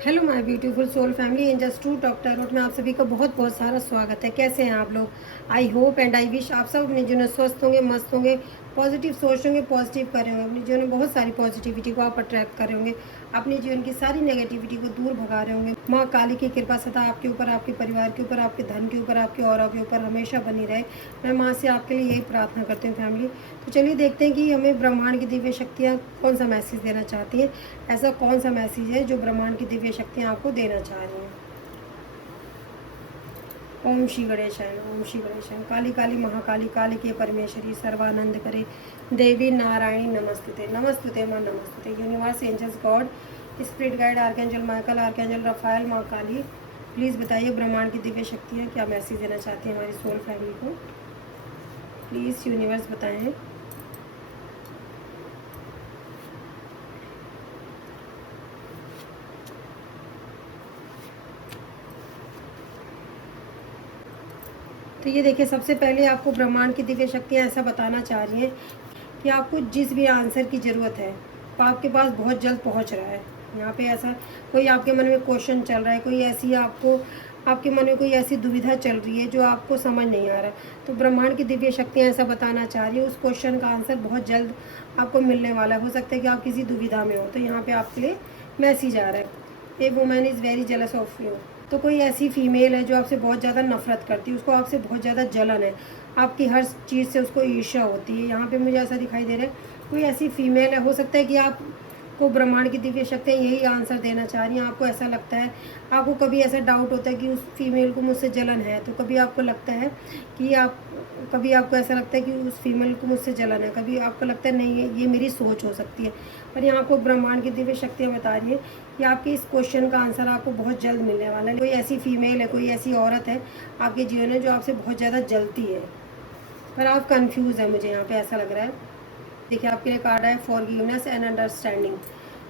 Hello my beautiful soul family in just to talk tarot में आप सभी का बहुत बहुत सारा स्वागत है। कैसे हैं आप लोग? I hope and I wish आप सब अपने जीवन में स्वस्थ होंगे, मस्त होंगे, पॉजिटिव सोच होंगे, पॉजिटिव कर रहे होंगे, अपने जीवन में बहुत सारी पॉजिटिविटी को आप अट्रैक्ट कर रहे होंगे, अपने जीवन की सारी नेगेटिविटी को दूर भगा रहे होंगे। माँ काली की कृपा सदा आपके ऊपर, आपके परिवार के ऊपर, आपके धन के ऊपर, आपके औरों के ऊपर हमेशा बनी रहे। मैं माँ से आपके लिए यही प्रार्थना करती हूँ फैमिली। तो चलिए देखते हैं कि हमें ब्रह्मांड की दिव्य शक्तियाँ कौन सा मैसेज देना चाहती हैं। ऐसा कौन सा मैसेज है जो ब्रह्मांड की दिव्य शक्तियाँ आपको देना चाह रही हैं। ओम श्री गणेशाय नमः। ओम श्री गणेशाय नमः। काली काली महाकाली काली के परमेश्वरी सर्वानंद करे देवी नारायणी नमस्तुते नमस्तुते माँ नमस्तुते। Universe, angels, God, spirit guide, archangel Michael, archangel Raphael, माँ काली, प्लीज़ बताइए ब्रह्मांड की दिव्य शक्तियाँ क्या मैसेज देना चाहती हैं हमारी सोल फैमिली को। प्लीज़ यूनिवर्स बताएं। तो ये देखिए, सबसे पहले आपको ब्रह्मांड की दिव्य शक्तियाँ ऐसा बताना चाह रही हैं कि आपको जिस भी आंसर की ज़रूरत है वो आपके पास बहुत जल्द पहुंच रहा है। यहाँ पे ऐसा कोई आपके मन में क्वेश्चन चल रहा है, कोई ऐसी आपके मन में कोई ऐसी दुविधा चल रही है जो आपको समझ नहीं आ रहा, तो ब्रह्मांड की दिव्य शक्तियाँ ऐसा बताना चाह रही है उस क्वेश्चन का आंसर बहुत जल्द आपको मिलने वाला है। हो सकता है कि आप किसी दुविधा में हो, तो यहाँ पर आपके लिए मैसेज आ रहा है, a women is very jealous of you. तो कोई ऐसी फीमेल है जो आपसे बहुत ज़्यादा नफरत करती है, उसको आपसे बहुत ज़्यादा जलन है, आपकी हर चीज़ से उसको ईर्ष्या होती है। यहाँ पे मुझे ऐसा दिखाई दे रहा है कोई ऐसी फीमेल है। हो सकता है कि आप को ब्रह्मांड की दिव्य शक्तियाँ यही आंसर देना चाह रही हैं। आपको ऐसा लगता है, आपको कभी ऐसा डाउट होता है कि उस फीमेल को मुझसे जलन है, तो कभी आपको लगता है कि कभी आपको ऐसा लगता है कि उस फीमेल को मुझसे जलन है, कभी आपको लगता है नहीं ये मेरी सोच हो सकती है। पर यहाँ आपको ब्रह्मांड की दिव्य शक्तियाँ बता रही है कि आपके इस क्वेश्चन का आंसर आपको बहुत जल्द मिलने वाला है। कोई ऐसी फीमेल है, कोई ऐसी औरत है आपके जीवन में जो आपसे बहुत ज़्यादा जलती है, पर आप कंफ्यूज है, मुझे यहाँ पे ऐसा लग रहा है। देखिए, आपके लिए कार्ड है फॉरगिवनेस एंड अंडरस्टैंडिंग।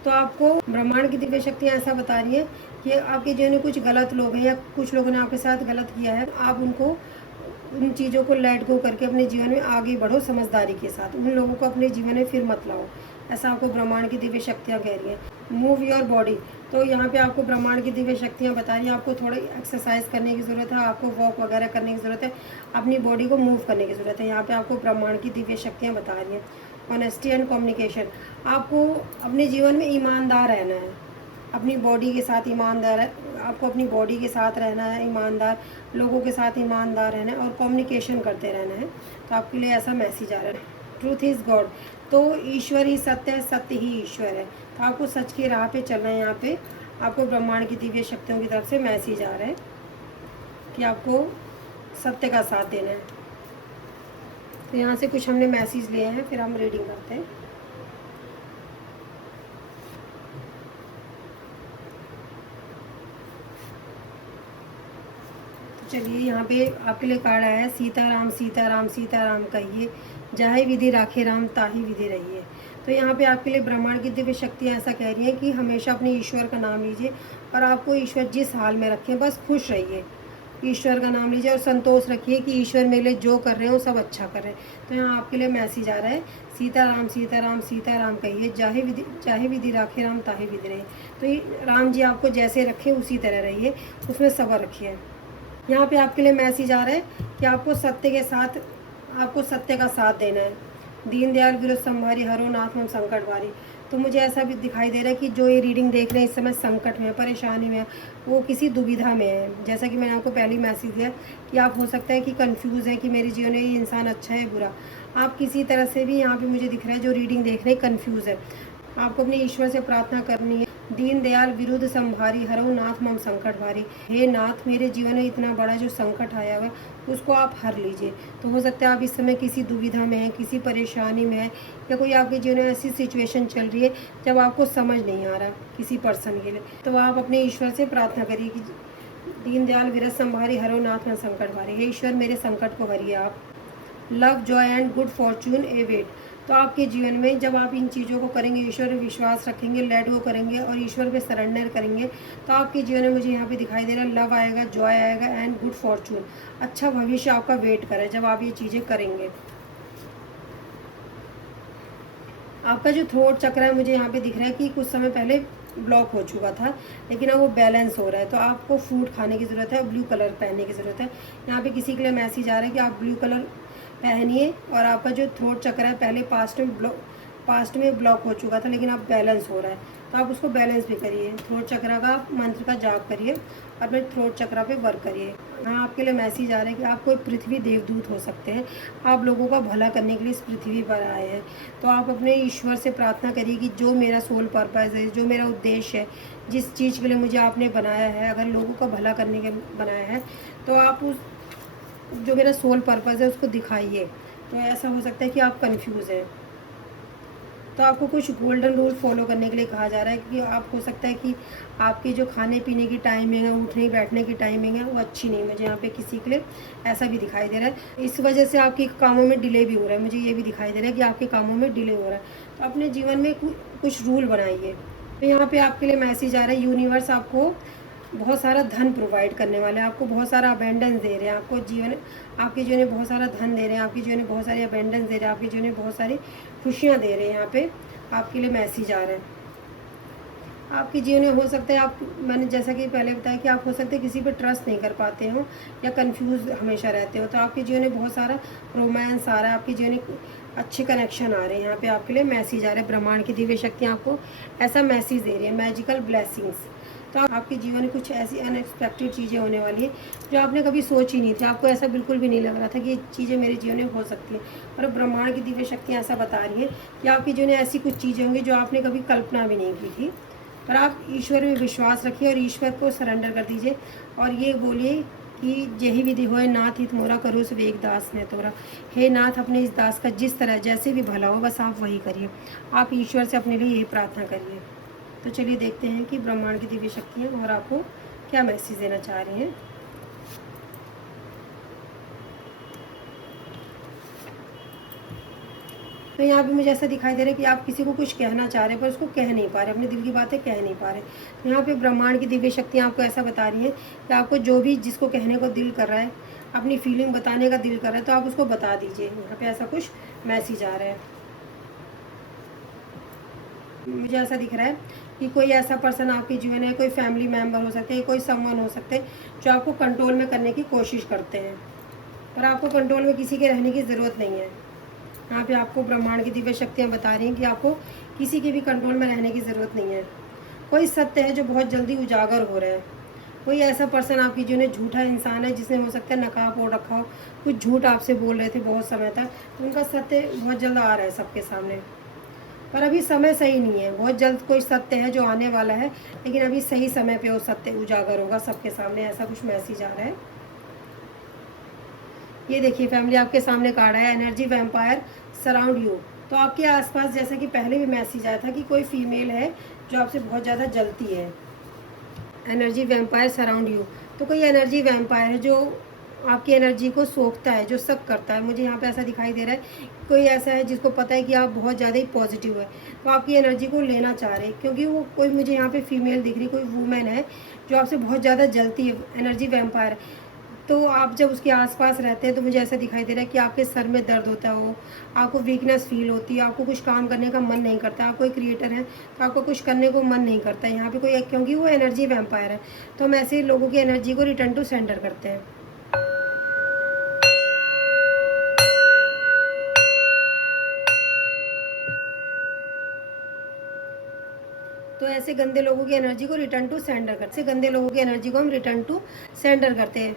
तो आपको ब्रह्मांड की दिव्य शक्तियाँ ऐसा बता रही है कि आपके जीवन में कुछ गलत लोग हैं या कुछ लोगों ने आपके साथ गलत किया है, आप उनको उन चीज़ों को लेट गो करके अपने जीवन में आगे बढ़ो समझदारी के साथ। उन लोगों को अपने जीवन में फिर मत लाओ, ऐसा आपको ब्रह्मांड की दिव्य शक्तियाँ कह रही हैं। Move your body. तो यहाँ पे आपको ब्रह्मांड की दिव्य शक्तियाँ बता रही हैं आपको थोड़ी एक्सरसाइज करने की ज़रूरत है, आपको वॉक वगैरह करने की ज़रूरत है, अपनी बॉडी को मूव करने की ज़रूरत है। यहाँ पे आपको ब्रह्मांड की दिव्य शक्तियाँ बता रही हैं। Honesty and communication. आपको अपने जीवन में ईमानदार रहना है, अपनी बॉडी के साथ ईमानदार है, आपको अपनी बॉडी के साथ रहना है, ईमानदार लोगों के साथ ईमानदार रहना है और कम्युनिकेशन करते रहना है। तो आपके लिए ऐसा मैसेज आ रहा है। Truth is God. तो ईश्वर ही सत्य है, सत्य ही ईश्वर है। तो आपको सच की राह पे चलना है। यहाँ पे आपको ब्रह्मांड की दिव्य शक्तियों की तरफ से मैसेज आ रहा है कि आपको सत्य का साथ देना है। तो यहाँ से कुछ हमने मैसेज लिए हैं, फिर हम रीडिंग करते हैं। चलिए, यहाँ पे आपके लिए कार्ड आया है सीताराम सीताराम सीताराम कहिए, जाहे विधि राखे राम ताही विधि रहिए। तो यहाँ पे आपके लिए ब्रह्मांड की दिव्य शक्तियाँ ऐसा कह रही हैं कि हमेशा अपने ईश्वर का नाम लीजिए और आपको ईश्वर जिस हाल में रखें बस खुश रहिए। ईश्वर का नाम लीजिए और संतोष रखिए कि ईश्वर मेरे लिए जो कर रहे हैं वो सब अच्छा कर रहे हैं। तो यहाँ आपके लिए मैसेज आ रहा है सीताराम सीताराम सीताराम कहिए, चाहे विधि राखे राम ताहे विधि रहिए। तो ये राम जी आपको जैसे रखे उसी तरह रहिए, उसमें सब्र रखिए। यहाँ पे आपके लिए मैसेज आ रहा है कि आपको सत्य का साथ देना है। दीनदयाल विरुद्ध संभारी हरो नाथ मम संकट वारी। तो मुझे ऐसा भी दिखाई दे रहा है कि जो ये रीडिंग देख रहे हैं इस समय संकट में है, परेशानी में है, वो किसी दुविधा में है। जैसा कि मैंने आपको पहले मैसेज दिया कि आप हो सकता है कि कंफ्यूज है कि मेरे जीवन में ये इंसान अच्छा है बुरा। आप किसी तरह से भी यहाँ पे मुझे दिख रहा है जो रीडिंग देख रहे हैं कंफ्यूज है। आपको अपने ईश्वर से प्रार्थना करनी है। दीन दयाल विरुद्ध संभारी हरो नाथ मम संकट भारी। हे नाथ, मेरे जीवन में इतना बड़ा जो संकट आया हुआ है उसको आप हर लीजिए। तो हो सकता है आप इस समय किसी दुविधा में हैं, किसी परेशानी में है, या कोई आपके जीवन में ऐसी सिचुएशन चल रही है जब आपको समझ नहीं आ रहा किसी पर्सन के लिए, तो आप अपने ईश्वर से प्रार्थना करिए कि दीन दयाल विरुद्ध संभारी हरो नाथ मम संकट भारी। हे ईश्वर, मेरे संकट को हरिए आप। Love joy and good fortune await. तो आपके जीवन में जब आप इन चीज़ों को करेंगे, ईश्वर पे विश्वास रखेंगे, लेट गो करेंगे और ईश्वर पे सरेंडर करेंगे, तो आपके जीवन में मुझे यहाँ पे दिखाई दे रहा है लव आएगा, जॉय आएगा एंड गुड फॉर्चून। अच्छा भविष्य आपका वेट करे जब आप ये चीज़ें करेंगे। आपका जो थ्रोट चक्र है मुझे यहाँ पे दिख रहा है कि कुछ समय पहले ब्लॉक हो चुका था, लेकिन अब वो बैलेंस हो रहा है। तो आपको फ्रूट खाने की ज़रूरत है, ब्लू कलर पहनने की ज़रूरत है। यहाँ पे किसी के लिए मैसेज आ रहा है कि आप ब्लू कलर पहनिए, और आपका जो थ्रोट चक्र है पहले पास्ट में ब्लॉक हो चुका था, लेकिन अब बैलेंस हो रहा है, तो आप उसको बैलेंस भी करिए। थ्रोट चक्र का मंत्र का जाप करिए और अपने थ्रोट चक्र पे वर्क करिए। हाँ, आपके लिए मैसेज आ रहा है कि आप कोई पृथ्वी देवदूत हो सकते हैं। आप लोगों का भला करने के लिए इस पृथ्वी पर आए हैं। तो आप अपने ईश्वर से प्रार्थना करिए कि जो मेरा सोल पर्पज़ है, जो मेरा उद्देश्य है, जिस चीज़ के लिए मुझे आपने बनाया है, अगर लोगों का भला करने के बनाया है, तो आप उस जो मेरा सोल पर्पज़ है उसको दिखाइए। तो ऐसा हो सकता है कि आप कंफ्यूज हैं, तो आपको कुछ गोल्डन रूल फॉलो करने के लिए कहा जा रहा है कि आप हो सकता है कि आपकी जो खाने पीने की टाइमिंग है, उठने बैठने की टाइमिंग है, वो अच्छी नहीं। मुझे यहाँ पे किसी के लिए ऐसा भी दिखाई दे रहा है। इस वजह से आपके कामों में डिले भी हो रहा है। मुझे ये भी दिखाई दे रहा है कि आपके कामों में डिले हो रहा है। तो अपने जीवन में कुछ रूल बनाइए। तो यहाँ पे आपके लिए मैसेज आ रहा है, यूनिवर्स आपको बहुत सारा धन प्रोवाइड करने वाले हैं, आपको बहुत सारा अबेंडेंस दे रहे हैं, आपको जीवन आपके जीवन में बहुत सारा धन दे रहे हैं, आपके जीवन में बहुत सारी अबेंडेंस दे रहे हैं, आपके जीवन में बहुत सारी खुशियाँ दे रहे हैं। यहाँ पे आपके लिए मैसेज आ रहा है। आपके जीवन में हो सकता है आप, मैंने जैसा कि पहले बताया कि आप हो सकते हैं किसी पे ट्रस्ट नहीं कर पाते हो या कंफ्यूज हमेशा रहते हो। तो आपके जीवन में बहुत सारा रोमांस आ रहा है, आपके जीवन में अच्छे कनेक्शन आ रहे हैं। यहाँ पे आपके लिए मैसेज आ रहा है। ब्रह्मांड की दिव्य शक्तियाँ आपको ऐसा मैसेज दे रही है, मैजिकल ब्लेसिंग्स। तो आपके जीवन में कुछ ऐसी अनएक्सपेक्टेड चीज़ें होने वाली है जो आपने कभी सोची नहीं थी। आपको ऐसा बिल्कुल भी नहीं लग रहा था कि ये चीज़ें मेरे जीवन में हो सकती हैं, और ब्रह्मांड की दिव्य शक्तियाँ ऐसा बता रही है कि आपके जीवन में ऐसी कुछ चीज़ें होंगी जो आपने कभी कल्पना भी नहीं की थी। पर आप ईश्वर में विश्वास रखिए और ईश्वर को सरेंडर कर दीजिए, और ये बोलिए कि यही विधि होए नाथ हित मोरा करो सब एक दास ने तोरा। हे नाथ, अपने इस दास का जिस तरह जैसे भी भला हो, बस आप वही करिए। आप ईश्वर से अपने लिए यही प्रार्थना करिए। तो चलिए देखते हैं कि ब्रह्मांड की दिव्य शक्तियाँ और आपको क्या मैसेज देना चाह रही हैं। तो यहाँ पे मुझे ऐसा दिखाई दे रहा है कि आप किसी को कुछ कहना चाह रहे हैं, पर उसको कह नहीं पा रहे, अपने दिल की बातें कह नहीं पा रहे। तो यहाँ पे ब्रह्मांड की दिव्य शक्तियाँ आपको ऐसा बता रही हैं कि आपको जो भी जिसको कहने को दिल कर रहा है, अपनी फीलिंग बताने का दिल कर रहा है, तो आप उसको बता दीजिए। यहाँ पे ऐसा कुछ मैसेज आ रहा है। मुझे ऐसा दिख रहा है कि कोई ऐसा पर्सन आपके जीवन में, कोई फैमिली मेम्बर हो सकते हैं, कोई समवन हो सकते हैं जो आपको कंट्रोल में करने की कोशिश करते हैं, पर आपको कंट्रोल में किसी के रहने की ज़रूरत नहीं है। यहाँ पे आपको ब्रह्मांड की दिव्य शक्तियाँ बता रही हैं कि आपको किसी के भी कंट्रोल में रहने की ज़रूरत नहीं है। कोई सत्य है जो बहुत जल्दी उजागर हो रहा है। कोई ऐसा पर्सन आपकी जीवन में झूठा इंसान है जिसने हो सकता है नकाब ओढ़ रखा हो, कुछ झूठ आपसे बोल रहे थे बहुत समय तक, तो उनका सत्य बहुत जल्द आ रहा है सबके सामने। पर अभी समय सही नहीं है। बहुत जल्द कोई सत्य है जो आने वाला है, लेकिन अभी सही समय पे वो सत्य उजागर होगा सबके सामने। ऐसा कुछ मैसेज आ रहा है। ये देखिए फैमिली, आपके सामने कार्ड है, एनर्जी वैम्पायर सराउंड यू। तो आपके आसपास, जैसा कि पहले भी मैसेज आया था, कि कोई फीमेल है जो आपसे बहुत ज़्यादा जलती है। Energy vampire surround you. तो कोई एनर्जी वैम्पायर है जो आपकी एनर्जी को सोखता है, जो शक करता है। मुझे यहाँ पे ऐसा दिखाई दे रहा है कोई ऐसा है जिसको पता है कि आप बहुत ज़्यादा ही पॉजिटिव है, तो आपकी एनर्जी को लेना चाह रहे हैं, क्योंकि वो कोई, मुझे यहाँ पे फीमेल दिख रही, कोई वूमेन है जो आपसे बहुत ज़्यादा जलती है, एनर्जी वैम्पायर। तो आप जब उसके आसपास रहते हैं तो मुझे ऐसा दिखाई दे रहा है कि आपके सर में दर्द होता हो, आपको वीकनेस फील होती है, आपको कुछ काम करने का मन नहीं करता। आप कोई क्रिएटर हैं तो आपको कुछ करने को मन नहीं करता है यहाँ पे कोई, क्योंकि वो एनर्जी वैम्पायर है। तो हम ऐसे लोगों की एनर्जी को रिटर्न टू सेंडर करते हैं। तो ऐसे गंदे लोगों की एनर्जी को रिटर्न टू सेंडर करते, ऐसे गंदे लोगों की एनर्जी को हम रिटर्न टू सेंडर करते हैं।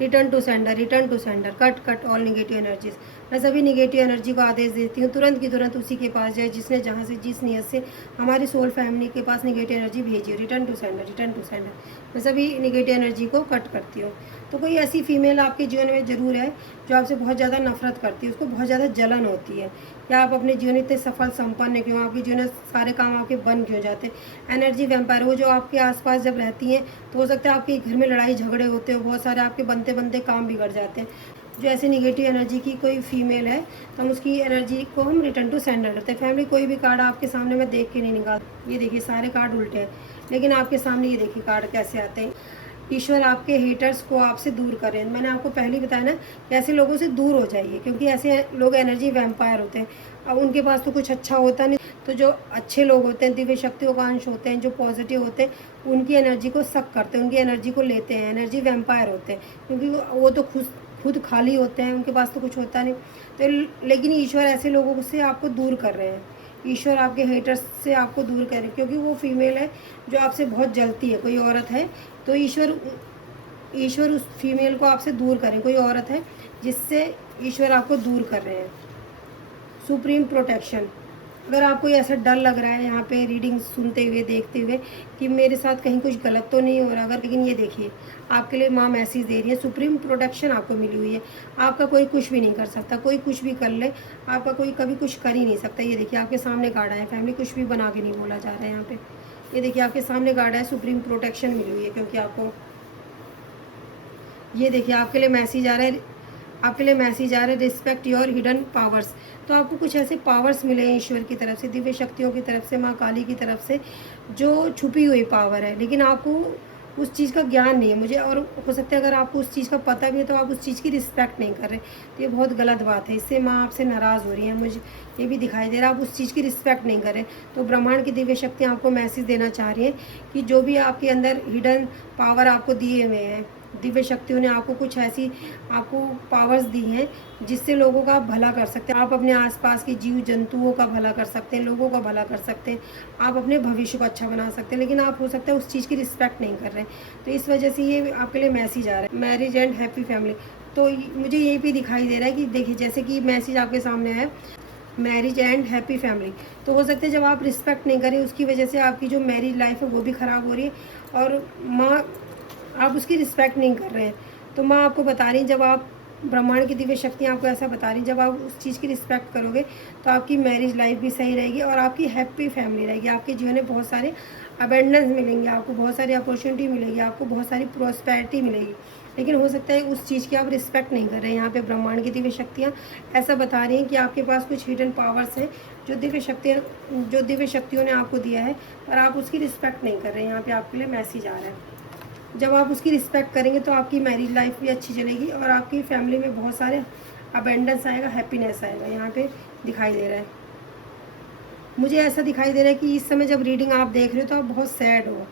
Return to sender, cut all negative energies. मैं सभी निगेटिव एनर्जी को आदेश देती हूँ तुरंत की तुरंत उसी के पास जाए जिसने जहाँ से, जिस नियत से हमारी सोल फैमिली के पास निगेटिव एनर्जी भेजी हो। Return to sender. मैं सभी निगेटिव एनर्जी को कट करती हूँ। तो कोई ऐसी फीमेल आपके जीवन में ज़रूर है जो आपसे बहुत ज़्यादा नफरत करती है, उसको बहुत ज़्यादा जलन होती है, या आप अपने जीवन इतने सफल संपन्न क्यों, आपके जीवन में सारे काम आपके बन क्यों जाते। एनर्जी वैम्पायर वो जो आपके आसपास जब रहती हैं तो हो सकता है आपके घर में लड़ाई झगड़े होते हो, बहुत सारे आपके बनते बनते काम बिगड़ जाते हैं। जो ऐसे निगेटिव एनर्जी की कोई फीमेल है तो हम उसकी एनर्जी को हम रिटर्न टू सेंडर करते हैं। फैमिली, कोई भी कार्ड आपके सामने मैं देख के नहीं निकाल, ये देखिए सारे कार्ड उल्टे हैं, लेकिन आपके सामने ये देखिए कार्ड कैसे आते हैं। ईश्वर आपके हेटर्स को आपसे दूर करें। मैंने आपको पहले ही बताया ना कि ऐसे लोगों से दूर हो जाइए, क्योंकि ऐसे लोग एनर्जी वैम्पायर होते हैं। अब उनके पास तो कुछ अच्छा होता नहीं, तो जो अच्छे लोग होते हैं, दिव्य शक्तियों का अंश होते हैं, जो पॉजिटिव होते हैं, उनकी एनर्जी को सक करते हैं, उनकी एनर्जी को लेते हैं। एनर्जी वैम्पायर होते हैं, क्योंकि वो तो खुद खाली होते हैं, उनके पास तो कुछ होता नहीं। तो लेकिन ईश्वर ऐसे लोगों से आपको दूर कर रहे हैं। ईश्वर आपके हेटर्स से आपको दूर करें, क्योंकि वो फीमेल है जो आपसे बहुत जलती है। कोई औरत है तो ईश्वर उस फीमेल को आपसे दूर करें। कोई औरत है जिससे ईश्वर आपको दूर कर रहे हैं। Supreme protection. अगर आपको ऐसा डर लग रहा है यहाँ पे रीडिंग सुनते हुए, देखते हुए, कि मेरे साथ कहीं कुछ गलत तो नहीं हो रहा, अगर, लेकिन ये देखिए आपके लिए माँ मैसेज दे रही है। सुप्रीम प्रोटेक्शन आपको मिली हुई है। आपका कोई कुछ भी नहीं कर सकता, कोई कुछ भी कर ले, आपका कोई कभी कुछ कर ही नहीं सकता। ये देखिए आपके सामने कार्ड है, फैमिली कुछ भी बना के नहीं बोला जा रहा है यहाँ पे। ये देखिए आपके सामने कार्ड है, सुप्रीम प्रोटेक्शन मिली हुई है, क्योंकि आपको ये देखिए आपके लिए मैसेज आ रहा है, आपके लिए मैसेज आ रहा है, रिस्पेक्ट योर हिडन पावर्स। तो आपको कुछ ऐसे पावर्स मिले हैं ईश्वर की तरफ से, दिव्य शक्तियों की तरफ से, माँ काली की तरफ से, जो छुपी हुई पावर है, लेकिन आपको उस चीज़ का ज्ञान नहीं है। मुझे, और हो सकता है अगर आपको उस चीज़ का पता भी है तो आप उस चीज़ की रिस्पेक्ट नहीं कर रहे, तो ये बहुत गलत बात है। इससे माँ आपसे नाराज़ हो रही है, मुझे ये भी दिखाई दे रहा है। आप उस चीज़ की रिस्पेक्ट नहीं कर रहे, तो ब्रह्मांड की दिव्य शक्तियाँ आपको मैसेज देना चाह रही हैं कि जो भी आपके अंदर हिडन पावर आपको दिए हुए हैं, दिव्य शक्तियों ने आपको कुछ ऐसी आपको पावर्स दी हैं जिससे लोगों का आप भला कर सकते हैं। आप अपने आसपास के जीव जंतुओं का भला कर सकते हैं, लोगों का भला कर सकते हैं, आप अपने भविष्य को अच्छा बना सकते हैं, लेकिन आप हो सकता है उस चीज़ की रिस्पेक्ट नहीं कर रहे हैं। तो इस वजह से ये आपके लिए मैसेज आ रहा है, मैरिज एंड हैप्पी फैमिली। तो मुझे ये भी दिखाई दे रहा है कि देखिए, जैसे कि मैसेज आपके सामने है, मैरिज एंड हैप्पी फैमिली। तो हो सकता है जब आप रिस्पेक्ट नहीं करें, उसकी वजह से आपकी जो मैरिज लाइफ है वो भी ख़राब हो रही है, और माँ आप उसकी रिस्पेक्ट नहीं कर रहे हैं। तो माँ आपको बता रही, जब आप, ब्रह्मांड की दिव्य शक्तियाँ आपको ऐसा बता रही, जब आप उस चीज़ की रिस्पेक्ट करोगे तो आपकी मैरिज लाइफ भी सही रहेगी और आपकी हैप्पी फैमिली रहेगी। आपके जीवन में बहुत सारे अबेंडेंस मिलेंगे, आपको बहुत सारी अपॉर्चुनिटी मिलेगी, आपको बहुत सारी प्रोस्पेरिटी मिलेगी। लेकिन हो सकता है उस चीज़ की आप रिस्पेक्ट नहीं कर रहे हैं। यहाँ पे ब्रह्मांड की दिव्य शक्तियाँ ऐसा बता रही हैं कि आपके पास कुछ हिडन पावर्स हैं जो दिव्य शक्तियों ने आपको दिया है, पर आप उसकी रिस्पेक्ट नहीं कर रहे हैं। यहाँ पे आपके लिए मैसेज आ रहा है, जब आप उसकी रिस्पेक्ट करेंगे तो आपकी मैरिज लाइफ भी अच्छी चलेगी और आपकी फैमिली में बहुत सारे अबेंडेंस आएगा, हैप्पीनेस आएगा। यहाँ पे दिखाई दे रहा है, मुझे ऐसा दिखाई दे रहा है कि इस समय जब रीडिंग आप देख रहे हो तो आप बहुत सैड हो,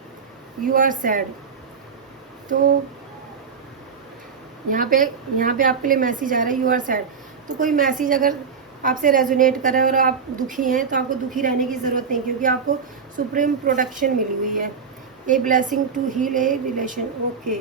यू आर सैड। तो यहाँ पे आपके लिए मैसेज आ रहा है, यू आर सैड। तो कोई मैसेज अगर आपसे रेजोनेट कर रहा है और आप दुखी हैं, तो आपको दुखी रहने की ज़रूरत नहीं, क्योंकि आपको सुप्रीम प्रोटेक्शन मिली हुई है। A blessing to heal a relation. Okay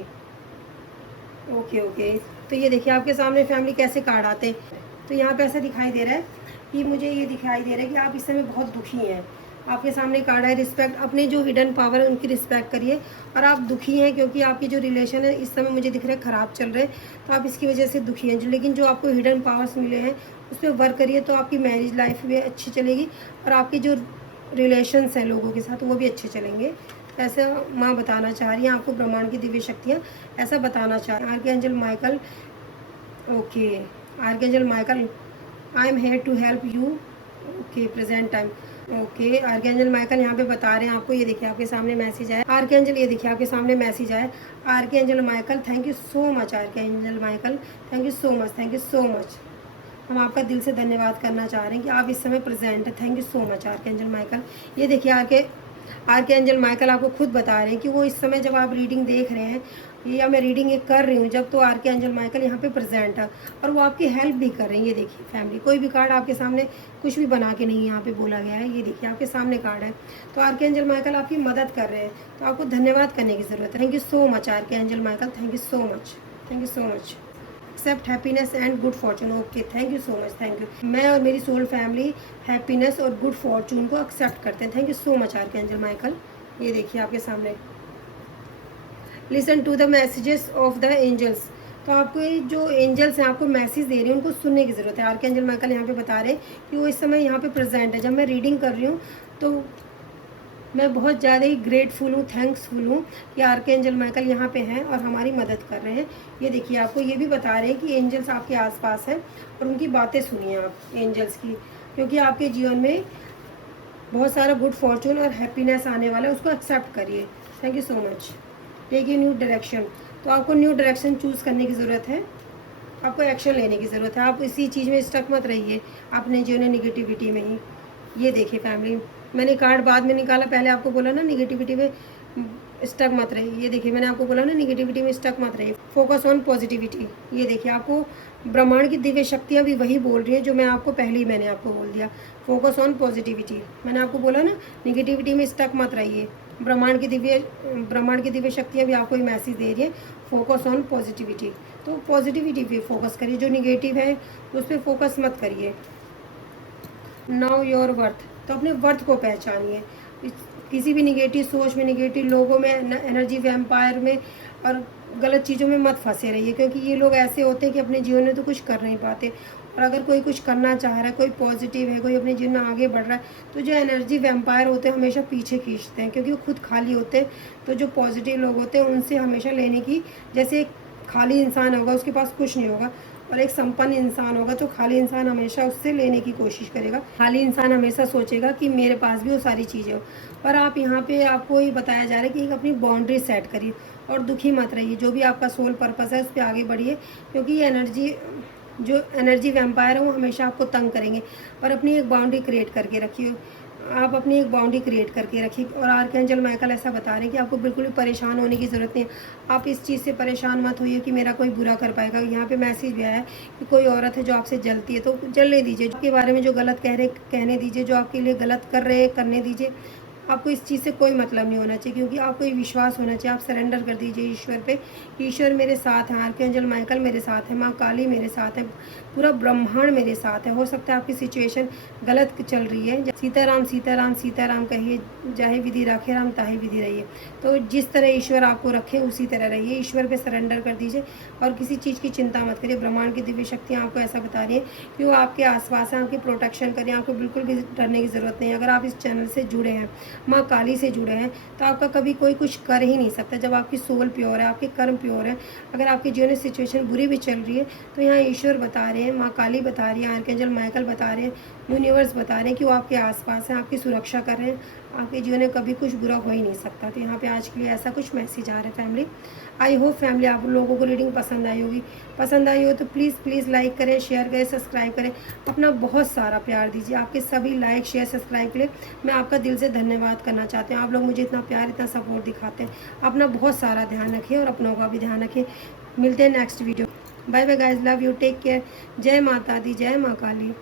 okay okay. तो ये देखिए आपके सामने फैमिली कैसे कार्ड आते हैं। तो यहाँ पे ऐसा दिखाई दे रहा है कि मुझे ये दिखाई दे रहा है कि आप इस समय बहुत दुखी हैं। आपके सामने कार्ड है, रिस्पेक्ट, अपने जो हिडन पावर है उनकी रिस्पेक्ट करिए। और आप दुखी हैं क्योंकि आपकी जो रिलेशन है इस समय मुझे दिख रहा है ख़राब चल रहे हैं, तो आप इसकी वजह से दुखी हैं। लेकिन जो आपको हिडन पावर्स मिले हैं उस पर वर्क करिए, तो आपकी मैरिज लाइफ भी अच्छी चलेगी और आपकी जो रिलेशंस हैं लोगों के साथ वो भी अच्छे चलेंगे। ऐसा माँ बताना चाह रही हैं आपको, ब्रह्मांड की दिव्य शक्तियाँ ऐसा बताना चाह रही हैं। Archangel Michael, okay, archangel Michael, I am here to help you, okay, present time. Okay, archangel Michael यहाँ पे बता रहे हैं आपको, ये देखिए आपके सामने मैसेज आया। आर्कएंजल, ये देखिए आपके सामने मैसेज आया। Archangel Michael, thank you so much. Archangel Michael, thank you so much, thank you so much. हम आपका दिल से धन्यवाद करना चाह रहे हैं कि आप इस समय प्रेजेंट है। Thank you so much archangel Michael. ये देखिए आर्कएंजल माइकल आपको खुद बता रहे हैं कि वो इस समय जब आप रीडिंग देख रहे हैं या मैं रीडिंग ये कर रही हूँ जब, तो आर्कएंजल माइकल यहाँ पे प्रेजेंट है और वो आपकी हेल्प भी कर रहे हैं। ये देखिए फैमिली, कोई भी कार्ड आपके सामने कुछ भी बना के नहीं यहाँ पे बोला गया है। ये देखिए आपके सामने कार्ड है, तो आर्कएंजल माइकल आपकी मदद कर रहे हैं, तो आपको धन्यवाद करने की ज़रूरत है। Thank you so much archangel Michael, thank you so much, thank you so much. Accept happiness and good fortune. Okay, thank you so much, thank you. मैं और मेरी सोल फैमिली हैप्पीनेस और गुड फॉर्चून को accept करते हैं। Thank you so much archangel Michael. ये देखिए आपके सामने, listen to the messages of the angels. तो आपको ये जो एंजल्स हैं आपको मैसेज दे रहे हैं, उनको सुनने की ज़रूरत है। आर्कएंजल माइकल यहाँ पे बता रहे हैं कि वो इस समय यहाँ पे प्रेजेंट है। जब मैं रीडिंग कर रही हूँ तो मैं बहुत ज़्यादा ही ग्रेटफुल हूँ, थैंक्सफुल हूँ कि आर्कएंजल माइकल यहाँ पे हैं और हमारी मदद कर रहे हैं। ये देखिए आपको ये भी बता रहे हैं कि एंजल्स आपके आसपास हैं और उनकी बातें सुनिए आप एंजल्स की, क्योंकि आपके जीवन में बहुत सारा गुड फॉर्चून और हैप्पीनेस आने वाला है, उसको एक्सेप्ट करिए। Thank you so much. Take a new direction. तो आपको न्यू डायरेक्शन चूज़ करने की ज़रूरत है, आपको एक्शन लेने की ज़रूरत है। आप इसी चीज़ में स्टक मत रहिए, अपने जीवन में निगेटिविटी में ही। ये देखिए फैमिली, मैंने कार्ड बाद में निकाला, पहले आपको बोला ना निगेटिविटी में स्टक मत रहिए। ये देखिए मैंने आपको बोला ना निगेटिविटी में स्टक मत रहिए, फोकस ऑन पॉजिटिविटी। ये देखिए आपको ब्रह्मांड की दिव्य शक्तियाँ भी वही बोल रही है जो मैं आपको पहले ही मैंने आपको बोल दिया, फोकस ऑन पॉजिटिविटी। मैंने आपको बोला ना निगेटिविटी में स्टक मत रहिए, ब्रह्मांड की दिव्य शक्तियाँ भी आपको ही मैसेज दे रही है, फोकस ऑन पॉजिटिविटी। तो पॉजिटिविटी पे फोकस करिए, जो निगेटिव है उस पर फोकस मत करिए। नाउ योर वर्थ, तो अपने वर्थ को पहचानिए। किसी भी निगेटिव सोच में, निगेटिव लोगों में, एनर्जी वैम्पायर में और गलत चीज़ों में मत फंसे रहिए, क्योंकि ये लोग ऐसे होते हैं कि अपने जीवन में तो कुछ कर नहीं पाते। और अगर कोई कुछ करना चाह रहा है, कोई पॉजिटिव है, कोई अपने जीवन में आगे बढ़ रहा है, तो जो एनर्जी वैम्पायर होते हैं हमेशा पीछे खींचते हैं, क्योंकि वो खुद खाली होते हैं। तो जो पॉजिटिव लोग होते हैं उनसे हमेशा लेने की, जैसे एक खाली इंसान होगा उसके पास कुछ नहीं होगा, और एक संपन्न इंसान होगा तो खाली इंसान हमेशा उससे लेने की कोशिश करेगा। खाली इंसान हमेशा सोचेगा कि मेरे पास भी वो सारी चीज़ें हो। पर आप यहाँ पे आपको ये बताया जा रहा है कि एक अपनी बाउंड्री सेट करिए और दुखी मत रहिए। जो भी आपका सोल पर्पस है उस पर आगे बढ़िए, क्योंकि ये जो एनर्जी वैम्पायर है वो हमेशा आपको तंग करेंगे। पर अपनी एक बाउंड्री क्रिएट करके रखिए, आप अपनी एक बाउंड्री क्रिएट करके रखिए। और आर्कएंजल माइकल ऐसा बता रहे हैं कि आपको बिल्कुल भी परेशान होने की ज़रूरत नहीं है। आप इस चीज़ से परेशान मत होइए कि मेरा कोई बुरा कर पाएगा। यहाँ पे मैसेज भी आया है कि कोई औरत है जो आपसे जलती है, तो जलने दीजिए। आपके बारे में जो गलत कहने दीजिए, जो आपके लिए गलत कर रहे हैं करने दीजिए। आपको इस चीज़ से कोई मतलब नहीं होना चाहिए, क्योंकि आपको ये विश्वास होना चाहिए। आप सरेंडर कर दीजिए ईश्वर पे, ईश्वर मेरे साथ है, आर्कएंजल माइकल मेरे साथ है, माँ काली मेरे साथ है, पूरा ब्रह्मांड मेरे साथ है। हो सकता है आपकी सिचुएशन गलत चल रही है, सीताराम सीताराम सीताराम कहिए, जाहे विधि राखे राम ताहे विधि रहिए। तो जिस तरह ईश्वर आपको रखे उसी तरह रहिए, ईश्वर पे सरेंडर कर दीजिए और किसी चीज़ की चिंता मत करिए। ब्रह्मांड की दिव्य शक्तियाँ आपको ऐसा बता रही है कि वो आपके आसपास हैं, आपकी प्रोटेक्शन करें, आपको बिल्कुल भी डरने की ज़रूरत नहीं है। अगर आप इस चैनल से जुड़े हैं, माँ काली से जुड़े हैं, तो आपका कभी कोई कुछ कर ही नहीं सकता जब आपकी सोल प्योर है, आपके कर्म प्योर है। अगर आपकी जीवन में सिचुएशन बुरी भी चल रही है तो यहाँ ईश्वर बता रहे हैं, माँ काली बता रही है, आर्कएंजल माइकल बता रहे हैं, यूनिवर्स बता रहे हैं कि वो आपके आसपास हैं, आपकी सुरक्षा कर रहे हैं। आपके जीवन में कभी कुछ बुरा हो ही नहीं सकता। तो यहाँ पे आज के लिए ऐसा कुछ मैसेज आ रहा है फैमिली। आई होप फैमिली आप लोगों को रीडिंग पसंद आई होगी। पसंद आई हो तो प्लीज़ लाइक करें, शेयर करें, सब्सक्राइब करें। अपना बहुत सारा प्यार दीजिए। आपके सभी लाइक शेयर सब्सक्राइब के लिए मैं आपका दिल से धन्यवाद करना चाहती हूँ। आप लोग मुझे इतना प्यार, इतना सपोर्ट दिखाते हैं। अपना बहुत सारा ध्यान रखिए और अपनों का भी ध्यान रखिए। मिलते हैं next video. Bye bye guys, love you, take care. जय माता दी, जय माँ काली।